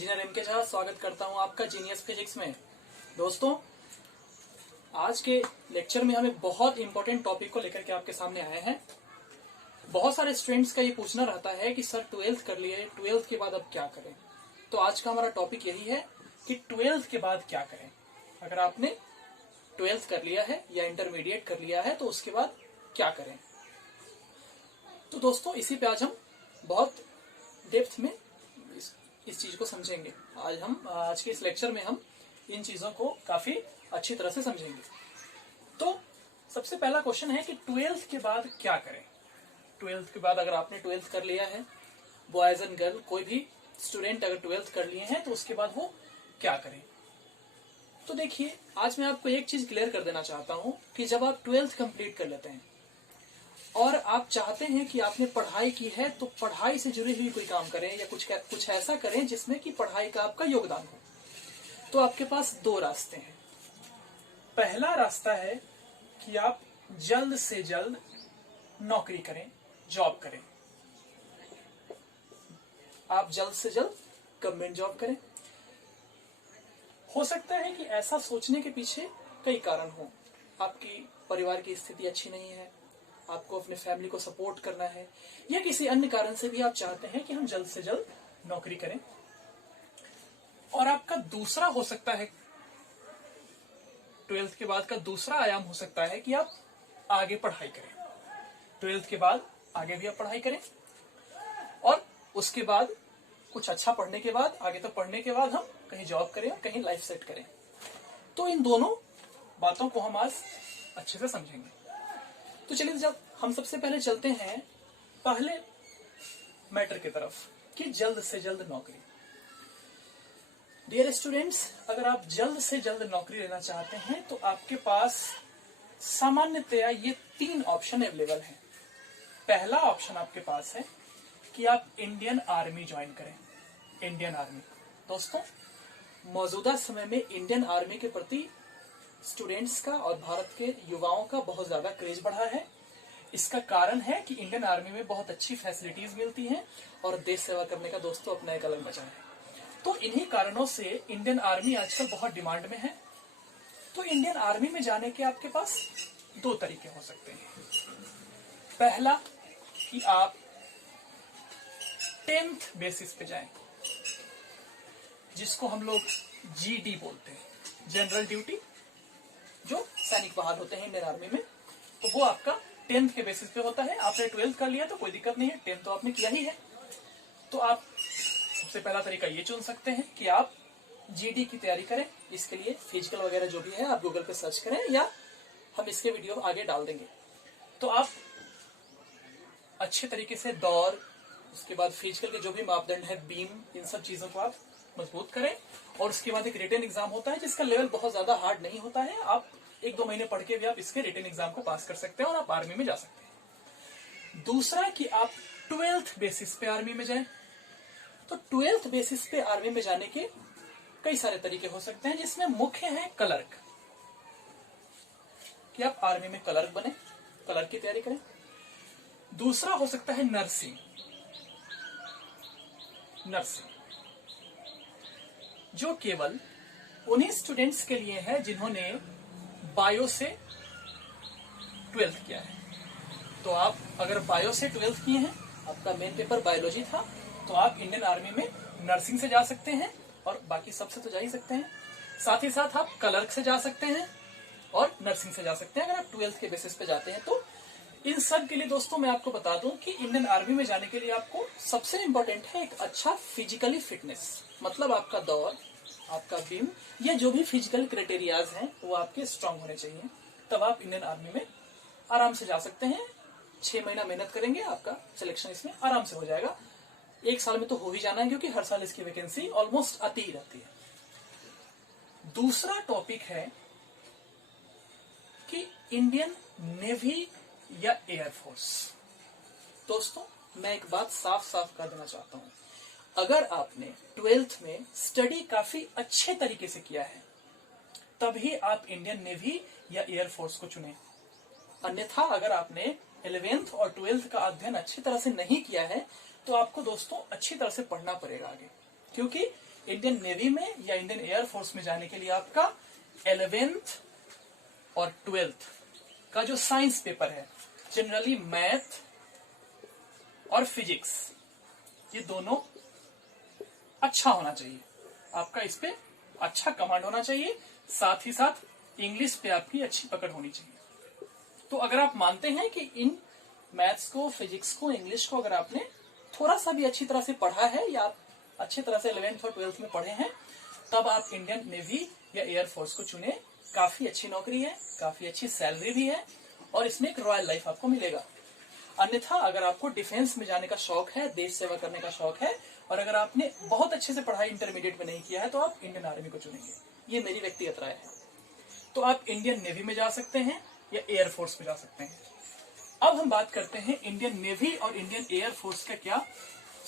Engineer M के झा स्वागत करता हूं आपका जीनियस फिजिक्स में। दोस्तों, आज के लेक्चर में हम एक बहुत इंपॉर्टेंट टॉपिक को लेकर के आपके सामने आए हैं। बहुत सारे स्टूडेंट्स का ये पूछना रहता है कि सर 12th कर लिए, 12th के बाद अब क्या करें। तो आज का हमारा टॉपिक यही है कि 12th के बाद क्या करें। अगर आपने 12th कर लिया है या इंटरमीडिएट कर लिया है तो उसके बाद क्या करें। तो दोस्तों, इसी पे आज हम बहुत डेप्थ में इस चीज को समझेंगे। आज के इस लेक्चर में हम इन चीजों को काफी अच्छी तरह से समझेंगे। तो सबसे पहला क्वेश्चन है कि 12th के बाद क्या करें। 12th के बाद अगर आपने 12th कर लिया है, बॉयज एंड गर्ल कोई भी स्टूडेंट अगर 12th कर लिए हैं तो उसके बाद वो क्या करें। तो देखिए, आज मैं आपको एक चीज क्लियर कर देना चाहता हूं कि जब आप 12th कंप्लीट कर लेते हैं और आप चाहते हैं कि आपने पढ़ाई की है तो पढ़ाई से जुड़ी हुई कोई काम करें या कुछ ऐसा करें जिसमें कि पढ़ाई का आपका योगदान हो। तो आपके पास दो रास्ते हैं। पहला रास्ता है कि आप जल्द से जल्द नौकरी करें, जॉब करें। आप जल्द से जल्द गवर्नमेंट जॉब करें। हो सकता है कि ऐसा सोचने के पीछे कई कारण हो। आपकी परिवार की स्थिति अच्छी नहीं है, आपको अपने फैमिली को सपोर्ट करना है, या किसी अन्य कारण से भी आप चाहते हैं कि हम जल्द से जल्द नौकरी करें। और आपका दूसरा हो सकता है, 12th के बाद का दूसरा आयाम हो सकता है कि आप आगे पढ़ाई करें। 12th के बाद आगे भी आप पढ़ाई करें और उसके बाद कुछ अच्छा पढ़ने के बाद, आगे तक पढ़ने के बाद हम कहीं जॉब करें और कहीं लाइफ सेट करें। तो इन दोनों बातों को हम आज अच्छे से समझेंगे। तो चलिए, जब हम सबसे पहले चलते हैं पहले मैटर की तरफ कि जल्द से जल्द नौकरी। डियर स्टूडेंट्स, अगर आप जल्द से जल्द नौकरी लेना चाहते हैं तो आपके पास सामान्यतया ये 3 ऑप्शन अवेलेबल हैं। पहला ऑप्शन आपके पास है कि आप इंडियन आर्मी ज्वाइन करें। Indian army. दोस्तों, मौजूदा समय में इंडियन आर्मी के प्रति स्टूडेंट्स का और भारत के युवाओं का बहुत ज्यादा क्रेज बढ़ा है। इसका कारण है कि इंडियन आर्मी में बहुत अच्छी फैसिलिटीज मिलती हैं और देश सेवा करने का दोस्तों अपना एक अलग मजा है। तो इन्हीं कारणों से इंडियन आर्मी आजकल बहुत डिमांड में है। तो इंडियन आर्मी में जाने के आपके पास 2 तरीके हो सकते हैं। पहला कि आप 10th बेसिस पे जाएं, जिसको हम लोग GD बोलते हैं, जनरल ड्यूटी, जो सैनिक बहाल होते हैं इंडियन आर्मी में। तो वो आपका 10th के बेसिस पे होता है। आपने 12th कर लिया तो कोई दिक्कत नहीं है, 10th तो आपने किया ही है। तो आप सबसे पहला तरीका ये चुन सकते हैं कि आप GD की तैयारी करें। इसके लिए फिजिकल वगैरह जो भी है आप गूगल पे सर्च करें या हम इसके वीडियो आगे डाल देंगे। तो आप अच्छे तरीके से दौड़, उसके बाद फिजिकल के जो भी मापदंड है, बीम, इन सब चीजों को आप मजबूत करें। और उसके बाद एक रिटन एग्जाम होता है जिसका लेवल बहुत ज्यादा हार्ड नहीं होता है। आप 1-2 महीने पढ़ के भी आप इसके रिटन एग्जाम को पास कर सकते हैं और आप आर्मी में जा सकते हैं। दूसरा कि आप 12th बेसिस पे आर्मी में जाएं। तो 12th बेसिस पे आर्मी में जाने के कई सारे तरीके हो सकते हैं, जिसमें मुख्य है क्लर्क, कि आप आर्मी में क्लर्क बने, क्लर्क की तैयारी करें। दूसरा हो सकता है नर्सिंग, जो केवल उन्हीं स्टूडेंट्स के लिए है जिन्होंने बायो से 12th किया है। तो आप अगर बायो से 12th किए हैं, आपका मेन पेपर बायोलॉजी था, तो आप इंडियन आर्मी में नर्सिंग से जा सकते हैं और बाकी सबसे तो जा ही सकते हैं। साथ ही साथ आप क्लर्क से जा सकते हैं और नर्सिंग से जा सकते हैं अगर आप 12th के बेसिस पे जाते हैं। तो इन सब के लिए दोस्तों मैं आपको बता दूं कि इंडियन आर्मी में जाने के लिए आपको सबसे इंपॉर्टेंट है एक अच्छा फिजिकली फिटनेस। मतलब आपका दौड़, आपका बीम, या जो भी फिजिकल क्राइटेरियाज हैं वो आपके स्ट्रांग होने चाहिए। तब आप इंडियन आर्मी में आराम से जा सकते हैं। 6 महीना मेहनत करेंगे, आपका सिलेक्शन इसमें आराम से हो जाएगा। 1 साल में तो हो ही जाना है, क्योंकि हर साल इसकी वैकेंसी ऑलमोस्ट आती ही रहती है। दूसरा टॉपिक है कि इंडियन नेवी या एयरफोर्स। दोस्तों, मैं एक बात साफ साफ कर देना चाहता हूं। अगर आपने 12th में स्टडी काफी अच्छे तरीके से किया है तभी आप इंडियन नेवी या एयरफोर्स को चुनें। अन्यथा अगर आपने 11th और 12th का अध्ययन अच्छी तरह से नहीं किया है तो आपको दोस्तों अच्छी तरह से पढ़ना पड़ेगा आगे, क्योंकि इंडियन नेवी में या इंडियन एयरफोर्स में जाने के लिए आपका 11th और 12th का जो साइंस पेपर है, जनरली मैथ और फिजिक्स, ये दोनों अच्छा होना चाहिए आपका। इस पे अच्छा कमांड होना चाहिए, साथ ही साथ इंग्लिश पे आपकी अच्छी पकड़ होनी चाहिए। तो अगर आप मानते हैं कि इन मैथ्स को, फिजिक्स को, इंग्लिश को अगर आपने थोड़ा सा भी अच्छी तरह से पढ़ा है या आप अच्छी तरह से 11th और 12th में पढ़े हैं, तब आप इंडियन नेवी या एयरफोर्स को चुने। काफी अच्छी नौकरी है, काफी अच्छी सैलरी भी है और इसमें एक रॉयल लाइफ आपको मिलेगा। अन्यथा अगर आपको डिफेंस में जाने का शौक है, देश सेवा करने का शौक है और अगर आपने बहुत अच्छे से पढ़ाई इंटरमीडिएट में नहीं किया है, तो आप इंडियन आर्मी को चुनेंगे। ये मेरी व्यक्तिगत राय है। तो आप इंडियन नेवी में जा सकते हैं या एयरफोर्स में जा सकते हैं। अब हम बात करते हैं इंडियन नेवी और इंडियन एयरफोर्स का क्या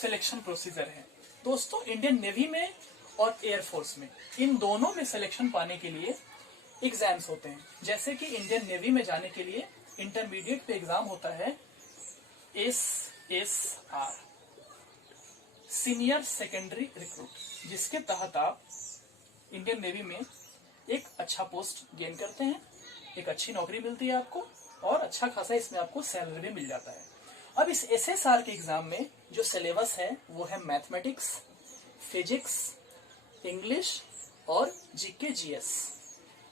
सिलेक्शन प्रोसीजर है। दोस्तों, इंडियन नेवी में और एयरफोर्स में, इन दोनों में सिलेक्शन पाने के लिए एग्जाम्स होते हैं। जैसे कि इंडियन नेवी में जाने के लिए इंटरमीडिएट पे एग्जाम होता है SSR, सीनियर सेकेंडरी रिक्रूट, जिसके तहत आप इंडियन नेवी में एक अच्छा पोस्ट गेन करते हैं, एक अच्छी नौकरी मिलती है आपको और अच्छा खासा इसमें आपको सैलरी भी मिल जाता है। अब इस SSR के एग्जाम में जो सिलेबस है वो है मैथमेटिक्स, फिजिक्स, इंग्लिश और जीके जीएस,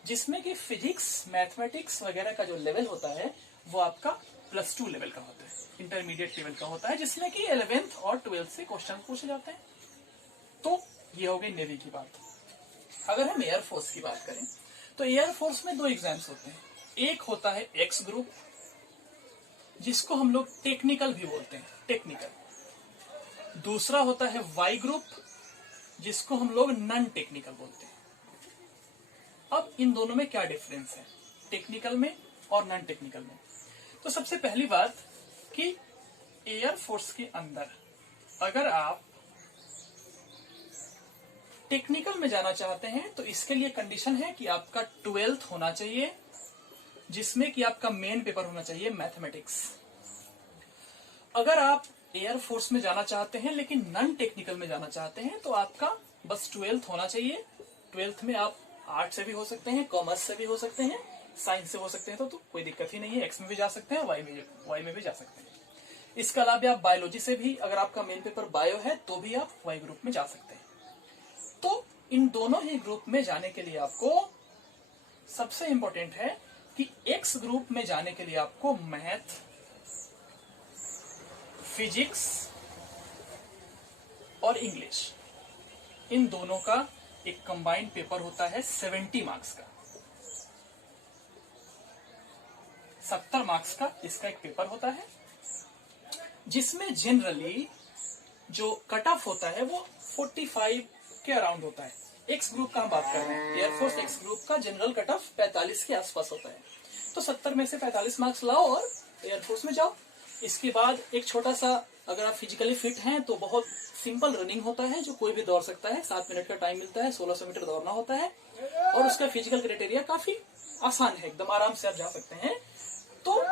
जिसमें कि फिजिक्स, मैथमेटिक्स वगैरह का जो लेवल होता है वो आपका +2 लेवल का होता है, इंटरमीडिएट लेवल का होता है, जिसमें कि 11th और 12th से क्वेश्चन पूछे जाते हैं। तो ये हो गई नेवी की बात। अगर हम एयरफोर्स की बात करें तो एयरफोर्स में 2 एग्जाम्स होते हैं। एक होता है एक्स ग्रुप, जिसको हम लोग टेक्निकल भी बोलते हैं, टेक्निकल। दूसरा होता है वाई ग्रुप, जिसको हम लोग नॉन टेक्निकल बोलते हैं। अब इन दोनों में क्या डिफरेंस है, टेक्निकल में और नॉन टेक्निकल में? तो सबसे पहली बात कि एयरफोर्स के अंदर अगर आप टेक्निकल में जाना चाहते हैं तो इसके लिए कंडीशन है कि आपका 12th होना चाहिए, जिसमें कि आपका मेन पेपर होना चाहिए मैथमेटिक्स। अगर आप एयरफोर्स में जाना चाहते हैं लेकिन नॉन टेक्निकल में जाना चाहते हैं तो आपका बस 12th होना चाहिए। 12th में आप आर्ट से भी हो सकते हैं, कॉमर्स से भी हो सकते हैं, साइंस से हो सकते हैं, तो कोई दिक्कत ही नहीं है। एक्स में भी जा सकते हैं, वाई में भी जा सकते हैं। इसके अलावा आप बायोलॉजी से भी, अगर आपका मेन पेपर बायो है तो भी आप वाई ग्रुप में जा सकते हैं। तो इन दोनों ही ग्रुप में जाने के लिए आपको सबसे इंपॉर्टेंट है कि एक्स ग्रुप में जाने के लिए आपको मैथ, फिजिक्स और इंग्लिश, इन दोनों का एक कंबाइंड पेपर होता है 70 मार्क्स का। 70 मार्क्स का इसका एक पेपर होता है, जिसमें जनरली जो कट ऑफ होता है वो 45 के अराउंड होता है। एक्स ग्रुप का हम बात कर रहे हैं, एयरफोर्स एक्स ग्रुप का जनरल कट ऑफ 45 के आसपास होता है। तो 70 में से 45 मार्क्स लाओ और एयरफोर्स में जाओ। इसके बाद एक छोटा सा, अगर आप फिजिकली फिट हैं तो बहुत सिंपल रनिंग होता है, जो कोई भी दौड़ सकता है। 7 मिनट का टाइम मिलता है, 1600 मीटर दौड़ना होता है और उसका फिजिकल क्राइटेरिया काफी आसान है, एकदम आराम से आप जा सकते हैं। तो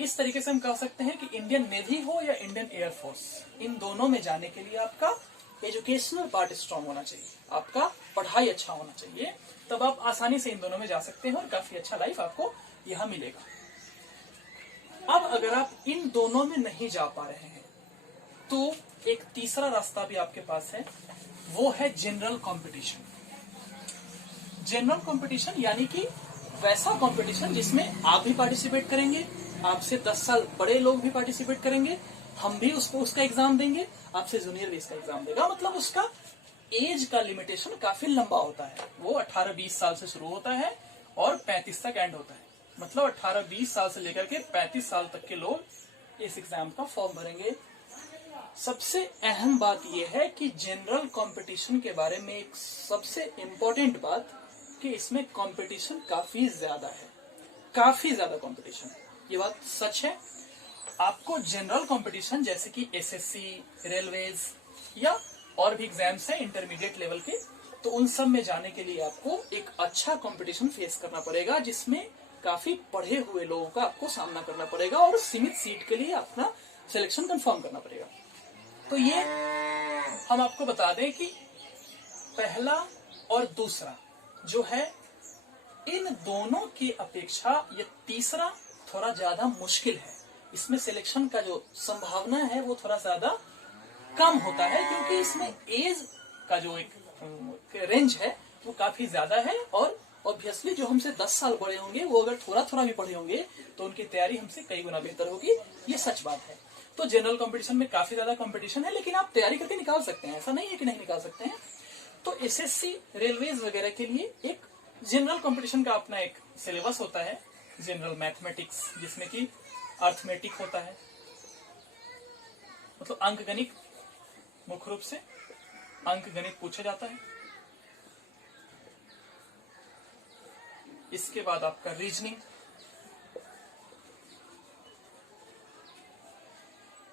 इस तरीके से हम कह सकते हैं कि इंडियन नेवी हो या इंडियन एयरफोर्स, इन दोनों में जाने के लिए आपका एजुकेशनल पार्ट स्ट्रांग होना चाहिए, आपका पढ़ाई अच्छा होना चाहिए, तब आप आसानी से इन दोनों में जा सकते हैं और काफी अच्छा लाइफ आपको यहाँ मिलेगा। अब अगर आप इन दोनों में नहीं जा पा रहे हैं तो एक तीसरा रास्ता भी आपके पास है, वो है जनरल कंपटीशन। जनरल कंपटीशन यानी कि वैसा कंपटीशन जिसमें आप भी पार्टिसिपेट करेंगे, आपसे 10 साल बड़े लोग भी पार्टिसिपेट करेंगे, हम भी उसका एग्जाम देंगे, आपसे जूनियर भी इसका एग्जाम देगा। मतलब उसका एज का लिमिटेशन काफी लंबा होता है, वो 18-20 साल से शुरू होता है और 35 तक एंड होता है। मतलब 18-20 साल से लेकर के 35 साल तक के लोग इस एग्जाम का फॉर्म भरेंगे। सबसे अहम बात यह है कि जनरल कंपटीशन के बारे में एक सबसे इम्पोर्टेंट बात कि इसमें कंपटीशन काफी ज्यादा है, काफी ज्यादा कंपटीशन है। ये बात सच है। आपको जनरल कंपटीशन जैसे कि एसएससी, रेलवेज या और भी एग्जाम्स हैं इंटरमीडिएट लेवल के, तो उन सब में जाने के लिए आपको एक अच्छा कंपटीशन फेस करना पड़ेगा, जिसमें काफी पढ़े हुए लोगों का आपको सामना करना पड़ेगा और सीमित सीट के लिए अपना सिलेक्शन कंफर्म करना पड़ेगा। तो ये हम आपको बता दें कि पहला और दूसरा जो है, इन दोनों की अपेक्षा ये तीसरा थोड़ा ज्यादा मुश्किल है। इसमें सिलेक्शन का जो संभावना है वो थोड़ा ज्यादा कम होता है, क्योंकि इसमें एज का जो एक रेंज है वो काफी ज्यादा है, और ऑब्वियसली जो हमसे 10 साल बड़े होंगे वो अगर थोड़ा थोड़ा भी पढ़े होंगे तो उनकी तैयारी हमसे कई गुना बेहतर होगी, ये सच बात है। तो जनरल कंपटीशन में काफी ज्यादा कंपटीशन है, लेकिन आप तैयारी करके निकाल सकते हैं, ऐसा नहीं है कि नहीं निकाल सकते हैं। तो एसएससी, रेलवेज वगैरह के लिए एक जनरल कंपटीशन का अपना एक सिलेबस होता है, जनरल मैथमेटिक्स, जिसमें कि अर्थमेटिक होता है, मतलब अंक गणित, मुख्य रूप से अंक गणित पूछा जाता है। इसके बाद आपका रीजनिंग,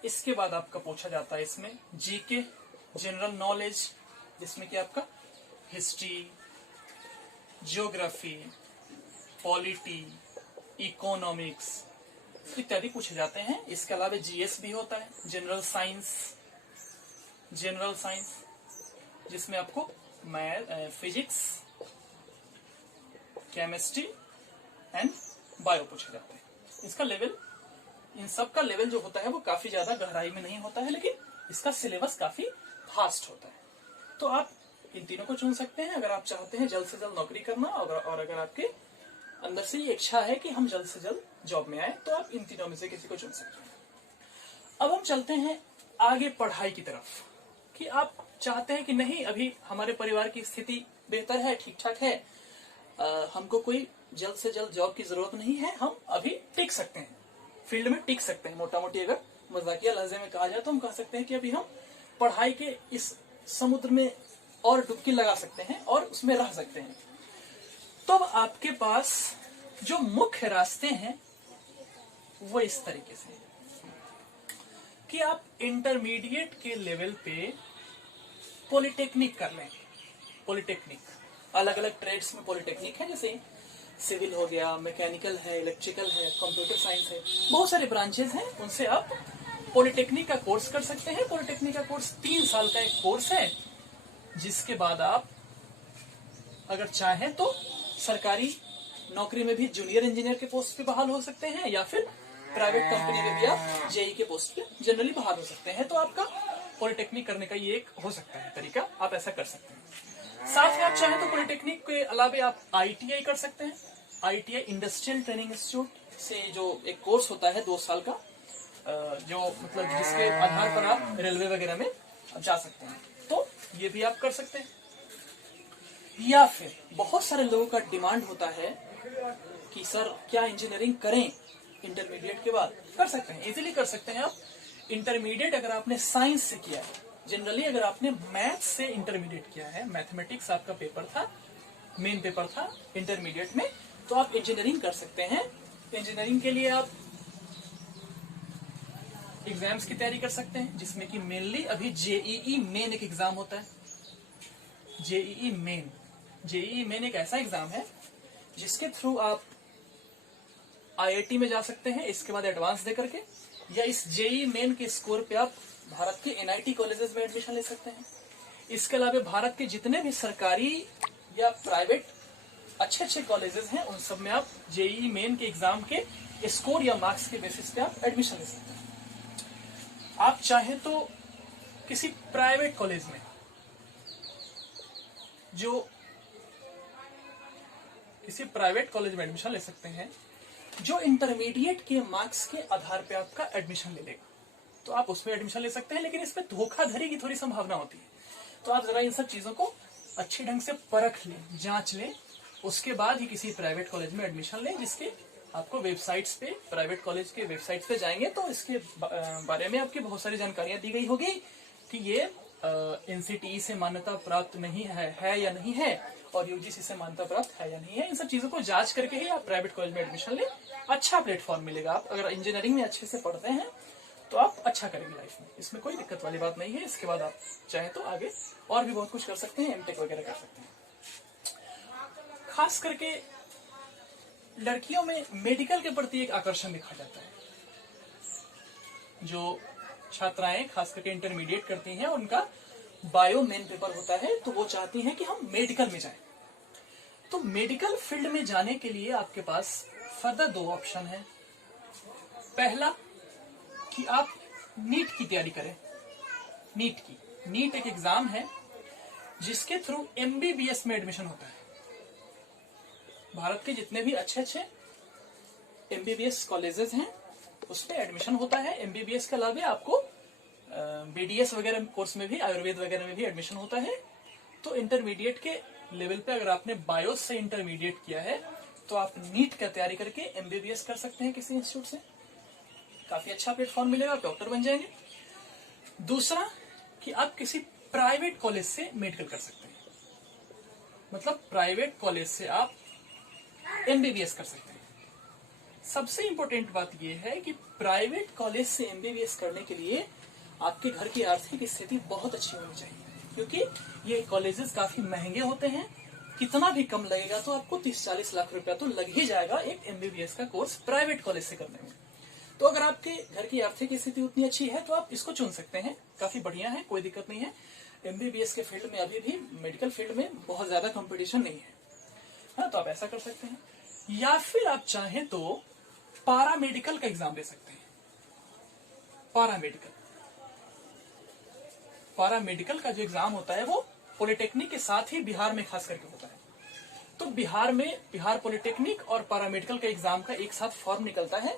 इसके बाद आपका पूछा जाता है इसमें जीके, जनरल नॉलेज, जिसमें कि आपका हिस्ट्री, ज्योग्राफी, पॉलिटी, इकोनॉमिक्स इत्यादि पूछे जाते हैं। इसके अलावा जीएस भी होता है, जनरल साइंस, जिसमें आपको फिजिक्स, केमिस्ट्री एंड बायो पूछे जाते हैं। इसका लेवल, इन सब का लेवल जो होता है वो काफी ज्यादा गहराई में नहीं होता है, लेकिन इसका सिलेबस काफी फास्ट होता है। तो आप इन तीनों को चुन सकते हैं अगर आप चाहते हैं जल्द से जल्द नौकरी करना, और अगर आपके अंदर से ये इच्छा है कि हम जल्द से जल्द जॉब में आए, तो आप इन तीनों में से किसी को चुन सकते हैं। अब हम चलते हैं आगे पढ़ाई की तरफ, कि आप चाहते हैं कि नहीं, अभी हमारे परिवार की स्थिति बेहतर है, ठीक ठाक है, हमको कोई जल्द से जल्द जॉब की जरूरत नहीं है, हम अभी टिक सकते हैं, फील्ड में टिक सकते हैं। मोटा मोटी अगर मजाकिया लहजे में कहा जाए तो हम कह सकते हैं कि अभी हम पढ़ाई के इस समुद्र में और डुबकी लगा सकते हैं और उसमें रह सकते हैं। तो अब आपके पास जो मुख्य रास्ते हैं वो इस तरीके से हैं कि आप इंटरमीडिएट के लेवल पे पॉलिटेक्निक कर लें। पॉलिटेक्निक, अलग अलग ट्रेड्स में पॉलिटेक्निक है, जैसे सिविल हो गया, मैकेनिकल है, इलेक्ट्रिकल है, कंप्यूटर साइंस है, बहुत सारे ब्रांचेस हैं, उनसे आप पॉलिटेक्निक का कोर्स कर सकते हैं। पॉलिटेक्निक का कोर्स 3 साल का एक कोर्स है, जिसके बाद आप अगर चाहें तो सरकारी नौकरी में भी जूनियर इंजीनियर के पोस्ट पे बहाल हो सकते हैं, या फिर प्राइवेट कंपनी में भी आप जेई के पोस्ट पे जनरली बहाल हो सकते हैं। तो आपका पॉलिटेक्निक करने का ये एक हो सकता है तरीका, आप ऐसा कर सकते हैं। साथ में आप चाहें तो पॉलिटेक्निक के अलावा आप आईटीआई कर सकते हैं। आईटीआई इंडस्ट्रियल ट्रेनिंग इंस्टीट्यूट से जो एक कोर्स होता है 2 साल का, जो मतलब जिसके आधार पर आप रेलवे वगैरह में जा सकते हैं, तो ये भी आप कर सकते हैं। या फिर बहुत सारे लोगों का डिमांड होता है कि सर क्या इंजीनियरिंग करें इंटरमीडिएट के बाद? कर सकते हैं, इजीली कर सकते हैं आप। इंटरमीडिएट अगर आपने साइंस से किया है, जनरली अगर आपने मैथ से इंटरमीडिएट किया है, मैथमेटिक्स आपका पेपर था, मेन पेपर था इंटरमीडिएट में, तो आप इंजीनियरिंग कर सकते हैं। इंजीनियरिंग के लिए आप एग्जाम्स की तैयारी कर सकते हैं, जिसमें कि मेनली अभी जेईई मेन एक एग्जाम होता है। जेईई मेन एक ऐसा एग्जाम है जिसके थ्रू आप आईआईटी में जा सकते हैं, इसके बाद एडवांस दे करके, या इस जेईई मेन के स्कोर पे आप भारत के एनआईटी कॉलेजेस में एडमिशन ले सकते हैं। इसके अलावा भारत के जितने भी सरकारी या प्राइवेट अच्छे कॉलेजेस हैं, उन सब में आप जेईई मेन के एग्जाम के स्कोर या मार्क्स के बेसिस पे आप एडमिशन ले सकते हैं। आप चाहें तो किसी प्राइवेट कॉलेज में, किसी प्राइवेट कॉलेज में एडमिशन ले सकते हैं जो इंटरमीडिएट के मार्क्स के आधार पे आपका एडमिशन ले लेगा, तो आप उसमें एडमिशन ले सकते हैं। लेकिन इसमें धोखाधड़ी की थोड़ी संभावना होती है, तो आप जरा इन सब चीजों को अच्छे ढंग से परख लें, जांच लें, उसके बाद ही किसी प्राइवेट कॉलेज में एडमिशन लें, जिसके आपको वेबसाइट्स पे, प्राइवेट कॉलेज के वेबसाइट्स पे जाएंगे तो इसके बारे में आपकी बहुत सारी जानकारियां दी गई होगी कि ये एनसीटीई से मान्यता प्राप्त नहीं है या नहीं है, और यूजीसी से मान्यता प्राप्त है या नहीं है। इन सब चीजों को जांच करके ही आप प्राइवेट कॉलेज में एडमिशन लें, अच्छा प्लेटफॉर्म मिलेगा। आप अगर इंजीनियरिंग में अच्छे से पढ़ते हैं तो आप अच्छा करेंगे लाइफ में, इसमें कोई दिक्कत वाली बात नहीं है। इसके बाद आप चाहें तो आगे और भी बहुत कुछ कर सकते हैं, एमटेक वगैरह कर सकते हैं। खास करके लड़कियों में मेडिकल के प्रति एक आकर्षण दिखा जाता है। जो छात्राएं खास करके इंटरमीडिएट करती हैं, उनका बायो मेन पेपर होता है, तो वो चाहती हैं कि हम मेडिकल में जाएं। तो मेडिकल फील्ड में जाने के लिए आपके पास फर्दर 2 ऑप्शन है। पहला कि आप नीट की तैयारी करें। नीट एक एग्जाम है जिसके थ्रू एमबीबीएस में एडमिशन होता है। भारत के जितने भी अच्छे अच्छे एमबीबीएस कॉलेजेस हैं उसमें एडमिशन होता है। एमबीबीएस के अलावा आपको बीडीएस वगैरह कोर्स में भी, आयुर्वेद वगैरह में भी एडमिशन होता है। तो इंटरमीडिएट के लेवल पे अगर आपने बायो से इंटरमीडिएट किया है तो आप नीट का तैयारी करके एमबीबीएस कर सकते हैं किसी इंस्टीट्यूट से। काफी अच्छा प्लेटफॉर्म मिलेगा, आप डॉक्टर बन जाएंगे। दूसरा कि आप किसी प्राइवेट कॉलेज से मेडिकल कर सकते हैं, मतलब प्राइवेट कॉलेज से आप एमबीबीएस कर सकते हैं। सबसे इंपॉर्टेंट बात यह है कि प्राइवेट कॉलेज से एमबीबीएस करने के लिए आपके घर की आर्थिक स्थिति बहुत अच्छी होनी चाहिए, क्योंकि ये कॉलेजेस काफी महंगे होते हैं। कितना भी कम लगेगा तो आपको 30-40 लाख रुपया तो लग ही जाएगा एक एमबीबीएस का कोर्स प्राइवेट कॉलेज से करने में। तो अगर आपके घर की आर्थिक स्थिति उतनी अच्छी है तो आप इसको चुन सकते हैं, काफी बढ़िया है, कोई दिक्कत नहीं है। एमबीबीएस के फील्ड में अभी भी, मेडिकल फील्ड में बहुत ज्यादा कंपटीशन नहीं है, हाँ, तो आप ऐसा कर सकते हैं। या फिर आप चाहें तो पारामेडिकल का एग्जाम दे सकते हैं। पारामेडिकल का जो एग्जाम होता है वो पॉलिटेक्निक के साथ ही बिहार में खास करके होता है। तो बिहार पॉलिटेक्निक और पारामेडिकल के एग्जाम का एक साथ फॉर्म निकलता है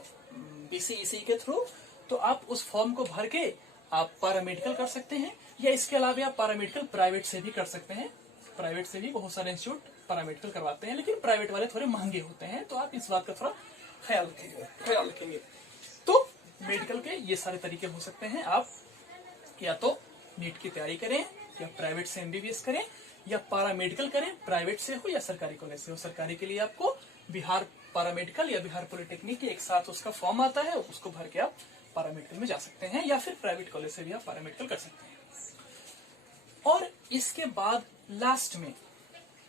बीसीईसी के थ्रू। तो आप उस फॉर्म को भर के आप पारामेडिकल कर सकते हैं, या इसके अलावा आप पारामेडिकल प्राइवेट से भी कर सकते हैं। प्राइवेट से भी बहुत सारे इंस्टीट्यूट पारामेडिकल करवाते हैं, लेकिन प्राइवेट वाले थोड़े महंगे होते हैं, तो आप इस बात का थोड़ा ख्याल रखेंगे। तो मेडिकल के ये सारे तरीके हो सकते हैं। आप या तो नीट की तैयारी करें, या प्राइवेट से एमबीबीएस करें, या पारामेडिकल करें, प्राइवेट से हो या सरकारी कॉलेज से हो। सरकारी के लिए आपको बिहार पारामेडिकल या बिहार पॉलिटेक्निक के एक साथ उसका फॉर्म आता है, उसको भर के आप पारामेडिकल में जा सकते हैं, या फिर प्राइवेट कॉलेज से भी आप पारामेडिकल कर सकते हैं। और इसके बाद लास्ट में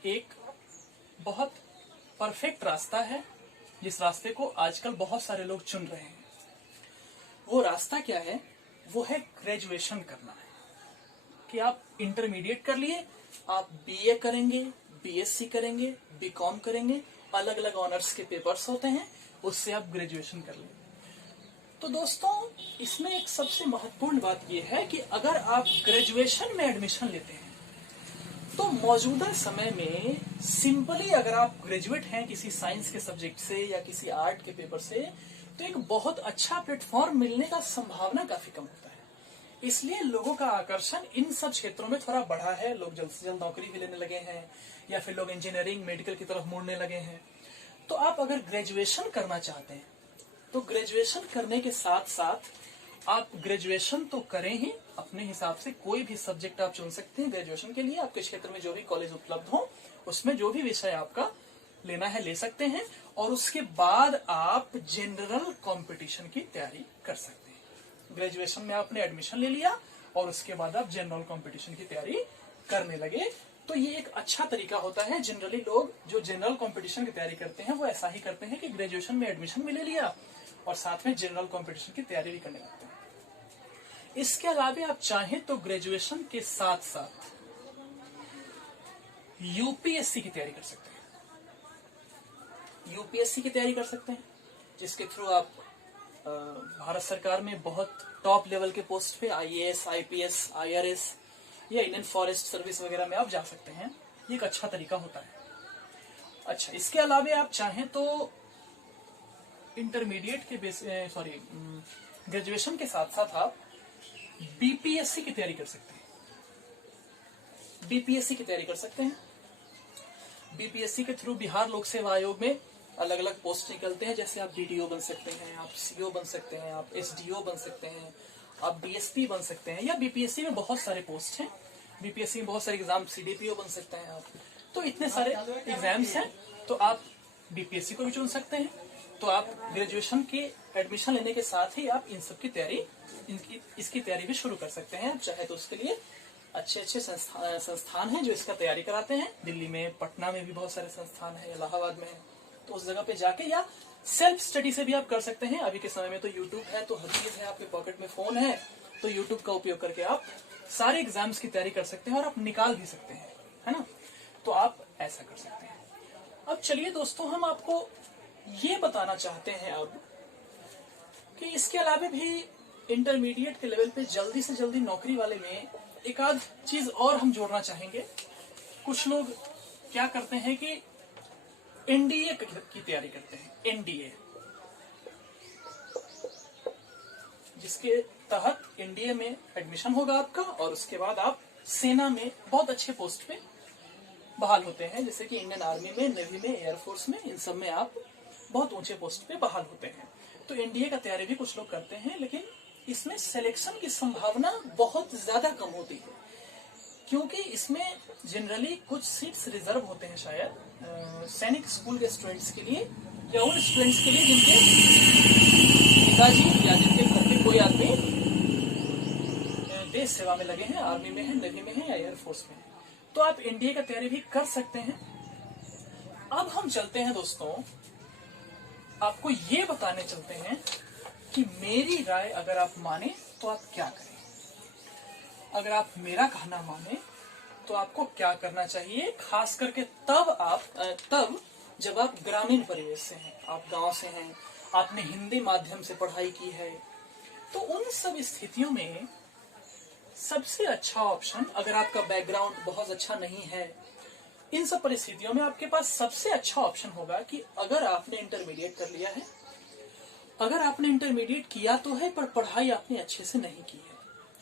एक बहुत परफेक्ट रास्ता है, जिस रास्ते को आजकल बहुत सारे लोग चुन रहे हैं। वो रास्ता क्या है? वो है ग्रेजुएशन करना है। कि आप इंटरमीडिएट कर लिए, आप बीए करेंगे, बीएससी करेंगे, बीकॉम करेंगे, अलग अलग ऑनर्स के पेपर्स होते हैं, उससे आप ग्रेजुएशन कर लेंगे। तो दोस्तों, इसमें एक सबसे महत्वपूर्ण बात यह है कि अगर आप ग्रेजुएशन में एडमिशन लेते हैं तो मौजूदा समय में सिंपली अगर आप ग्रेजुएट हैं किसी साइंस के सब्जेक्ट से या किसी आर्ट के पेपर से, तो एक बहुत अच्छा प्लेटफॉर्म मिलने का संभावना काफी कम होता है। इसलिए लोगों का आकर्षण इन सब क्षेत्रों में थोड़ा बढ़ा है। लोग जल्द से जल्द नौकरी भी लेने लगे हैं, या फिर लोग इंजीनियरिंग, मेडिकल की तरफ मुड़ने लगे हैं। तो आप अगर ग्रेजुएशन करना चाहते हैं तो ग्रेजुएशन करने के साथ साथ आप ग्रेजुएशन तो करें ही, अपने हिसाब से कोई भी सब्जेक्ट आप चुन सकते हैं ग्रेजुएशन के लिए। आपके क्षेत्र में जो भी कॉलेज उपलब्ध हो उसमें जो भी विषय आपका लेना है ले सकते हैं, और उसके बाद आप जनरल कंपटीशन की तैयारी कर सकते हैं। ग्रेजुएशन में आपने एडमिशन ले लिया और उसके बाद आप जनरल कंपटीशन की तैयारी करने लगे, तो ये एक अच्छा तरीका होता है। जनरली लोग जो जनरल कंपटीशन की तैयारी करते हैं वो ऐसा ही करते हैं कि ग्रेजुएशन में एडमिशन भी ले लिया और साथ में जनरल कंपटीशन की तैयारी भी करने लगते हैं। इसके अलावा आप चाहें तो ग्रेजुएशन के साथ साथ यूपीएससी की तैयारी कर सकते हैं। यूपीएससी की तैयारी कर सकते हैं, जिसके थ्रू आप भारत सरकार में बहुत टॉप लेवल के पोस्ट पे आईएएस, आईपीएस, आईआरएस या इंडियन फॉरेस्ट सर्विस वगैरह में आप जा सकते हैं। ये एक अच्छा तरीका होता है। अच्छा, इसके अलावा आप चाहें तो इंटरमीडिएट के ग्रेजुएशन के साथ साथ आप बीपीएससी की तैयारी कर सकते हैं। बीपीएससी की तैयारी कर सकते हैं। बीपीएससी के थ्रू बिहार लोक सेवा आयोग में अलग अलग पोस्ट निकलते हैं, जैसे आप बीडीओ बन सकते हैं, आप सीओ बन सकते हैं, आप एसडीओ बन सकते हैं, आप बीएसपी बन सकते हैं, या बीपीएससी में बहुत सारे पोस्ट हैं। बीपीएससी में बहुत सारे एग्जाम, सीडीपीओ बन सकते हैं आप। तो इतने सारे एग्जाम्स हैं, तो आप बीपीएससी को भी चुन सकते हैं। तो आप ग्रेजुएशन के एडमिशन लेने के साथ ही आप इन सब की तैयारी, इसकी तैयारी भी शुरू कर सकते हैं। चाहे तो उसके लिए अच्छे अच्छे संस्थान हैं जो इसका तैयारी कराते हैं। दिल्ली में, पटना में भी बहुत सारे संस्थान हैं, इलाहाबाद में है, तो उस जगह पे जाके या सेल्फ स्टडी से भी आप कर सकते हैं। अभी के समय में तो यूट्यूब है, तो हर चीज है, आपके पॉकेट में फोन है, तो यूट्यूब का उपयोग करके आप सारे एग्जाम्स की तैयारी कर सकते हैं और आप निकाल भी सकते हैं, है ना। तो आप ऐसा कर सकते हैं। अब चलिए दोस्तों, हम आपको ये बताना चाहते हैं अब कि इसके अलावा भी इंटरमीडिएट के लेवल पे जल्दी से जल्दी नौकरी वाले में एक आध चीज और हम जोड़ना चाहेंगे। कुछ लोग क्या करते हैं कि एनडीए की तैयारी करते हैं, एनडीए, जिसके तहत एनडीए में एडमिशन होगा आपका और उसके बाद आप सेना में बहुत अच्छे पोस्ट पे बहाल होते हैं, जैसे कि इंडियन आर्मी में, नेवी में, एयरफोर्स में, इन सब में आप बहुत ऊंचे पोस्ट पे बहाल होते हैं। तो एनडीए का तैयारी भी कुछ लोग करते हैं, लेकिन इसमें सिलेक्शन की संभावना बहुत ज्यादा कम होती है, क्योंकि इसमें जनरली कुछ सीट्स रिजर्व होते हैं शायद सैनिक स्कूल के स्टूडेंट्स के लिए, या उन स्टूडेंट्स के लिए जिनके पिताजी या जिनके घर में कोई आदमी देश सेवा में लगे हैं, आर्मी में है, नेवी में है या एयरफोर्स में है। तो आप एनडीए का तैयारी भी कर सकते हैं। अब हम चलते हैं दोस्तों, आपको ये बताने चलते हैं कि मेरी राय अगर आप माने तो आप क्या करें। अगर आप मेरा कहना माने तो आपको क्या करना चाहिए, खास करके तब जब आप ग्रामीण परिवेश से हैं, आप गांव से हैं, आपने हिंदी माध्यम से पढ़ाई की है, तो उन सब स्थितियों में सबसे अच्छा ऑप्शन, अगर आपका बैकग्राउंड बहुत अच्छा नहीं है, इन सब परिस्थितियों में आपके पास सबसे अच्छा ऑप्शन होगा कि अगर आपने इंटरमीडिएट कर लिया है, अगर आपने इंटरमीडिएट किया तो है पर पढ़ाई आपने अच्छे से नहीं की है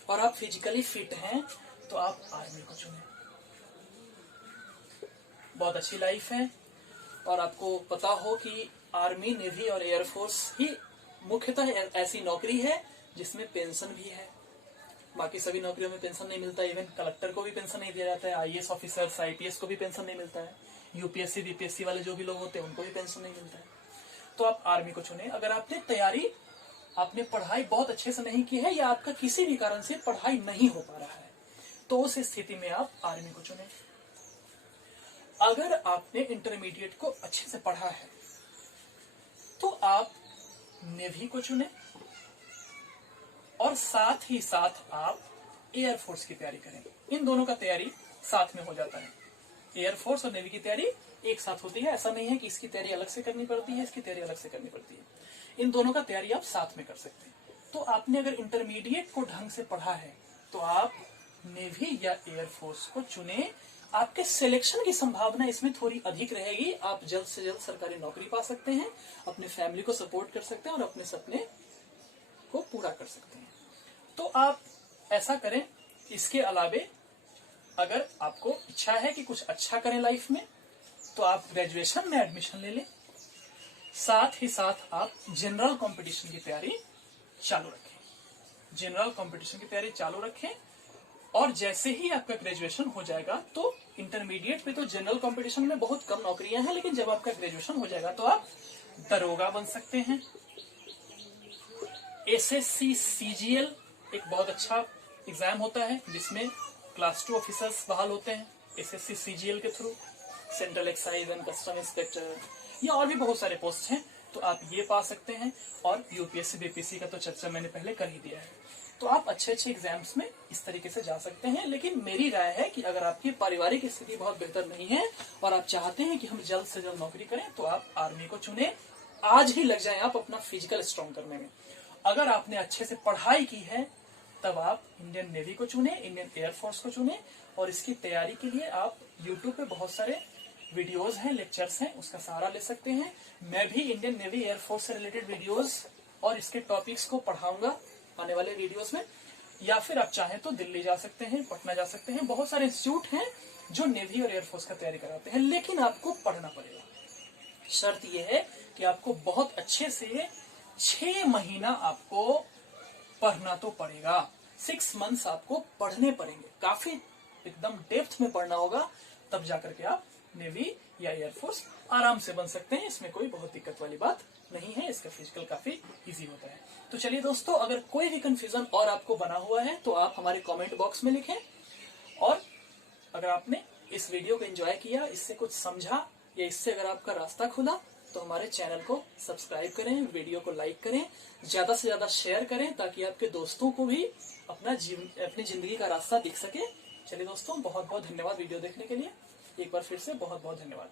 और आप फिजिकली फिट हैं, तो आप आर्मी को चुनें। बहुत अच्छी लाइफ है और आपको पता हो कि आर्मी, नेवी और एयरफोर्स ही मुख्यतः ऐसी नौकरी है जिसमें पेंशन भी है। बाकी सभी नौकरियों में पेंशन नहीं मिलता, इवन कलेक्टर को भी पेंशन नहीं दिया जाता है, आईएएस ऑफिसर्स, आईपीएस को भी पेंशन नहीं मिलता है, यूपीएससी बीपीएससी वाले जो भी लोग होते हैं उनको भी पेंशन नहीं मिलता है। तो आप आर्मी को चुने। अगर आपने तैयारी, आपने पढ़ाई बहुत अच्छे से नहीं की है या आपका किसी भी कारण से पढ़ाई नहीं हो पा रहा है, तो उस स्थिति में आप आर्मी को चुने। अगर आपने इंटरमीडिएट को अच्छे से पढ़ा है तो आप नेवी को चुने और साथ ही साथ आप एयरफोर्स की तैयारी करें। इन दोनों का तैयारी साथ में हो जाता है। एयरफोर्स और नेवी की तैयारी एक साथ होती है, ऐसा नहीं है कि इसकी तैयारी अलग से करनी पड़ती है, इसकी तैयारी अलग से करनी पड़ती है। इन दोनों का तैयारी आप साथ में कर सकते हैं। तो आपने अगर इंटरमीडिएट को ढंग से पढ़ा है तो आप नेवी या एयरफोर्स को चुने। आपके सिलेक्शन की संभावना इसमें थोड़ी अधिक रहेगी, आप जल्द से जल्द सरकारी नौकरी पा सकते हैं, अपने फैमिली को सपोर्ट कर सकते हैं और अपने सपने को पूरा कर सकते हैं। तो आप ऐसा करें। इसके अलावे अगर आपको इच्छा है कि कुछ अच्छा करें लाइफ में, तो आप ग्रेजुएशन में एडमिशन ले लें। साथ ही साथ आप जनरल कंपटीशन की तैयारी चालू रखें। जनरल कंपटीशन की तैयारी चालू रखें और जैसे ही आपका ग्रेजुएशन हो जाएगा, तो इंटरमीडिएट पे तो जनरल कंपटीशन में बहुत कम नौकरियां हैं, लेकिन जब आपका ग्रेजुएशन हो जाएगा तो आप दरोगा बन सकते हैं। एसएससी सीजीएल एक बहुत अच्छा एग्जाम होता है जिसमें क्लास 2 ऑफिसर्स बहाल होते हैं एसएससी सीजीएल के through. Central excise and custom inspector या और भी बहुत सारे पोस्ट हैं, तो आप ये पा सकते हैं। और यूपीएससी बीपीएससी का तो चर्चा मैंने पहले कर ही दिया है। तो आप अच्छे अच्छे एग्जाम्स में इस तरीके से जा सकते हैं। लेकिन मेरी राय है कि अगर आपकी पारिवारिक स्थिति बहुत बेहतर नहीं है और आप चाहते हैं कि हम जल्द से जल्द नौकरी करें, तो आप आर्मी को चुने। आज ही लग जाए आप अपना फिजिकल स्ट्रॉन्ग करने में। अगर आपने अच्छे से पढ़ाई की है तब आप इंडियन नेवी को चुने, इंडियन एयरफोर्स को चुने। और इसकी तैयारी के लिए आप यूट्यूब पे बहुत सारे वीडियोस हैं, लेक्चर्स हैं, उसका सहारा ले सकते हैं। मैं भी इंडियन नेवी एयरफोर्स से रिलेटेड वीडियोस और इसके टॉपिक्स को पढ़ाऊंगा आने वाले वीडियोस में। या फिर आप चाहें तो दिल्ली जा सकते हैं, पटना जा सकते हैं। बहुत सारे इंस्टीट्यूट हैं जो नेवी और एयरफोर्स का तैयारी कराते हैं, लेकिन आपको पढ़ना पड़ेगा। शर्त यह है कि आपको बहुत अच्छे से 6 महीना आपको पढ़ना तो पड़ेगा। 6 मंथ्स आपको पढ़ने पड़ेंगे, काफी एकदम डेप्थ में पढ़ना होगा, तब जाकर के आप नेवी या एयरफोर्स आराम से बन सकते हैं। इसमें कोई बहुत दिक्कत वाली बात नहीं है, इसका फिजिकल काफी इजी होता है। तो चलिए दोस्तों, अगर कोई भी कंफ्यूजन और आपको बना हुआ है तो आप हमारे कमेंट बॉक्स में लिखें। और अगर आपने इस वीडियो को एंजॉय किया, इससे कुछ समझा या इससे अगर आपका रास्ता खुला, तो हमारे चैनल को सब्सक्राइब करें, वीडियो को लाइक करें, ज्यादा से ज्यादा शेयर करें ताकि आपके दोस्तों को भी अपनी जिंदगी का रास्ता दिख सके। चलिए दोस्तों, बहुत बहुत धन्यवाद वीडियो देखने के लिए। एक बार फिर से बहुत बहुत धन्यवाद।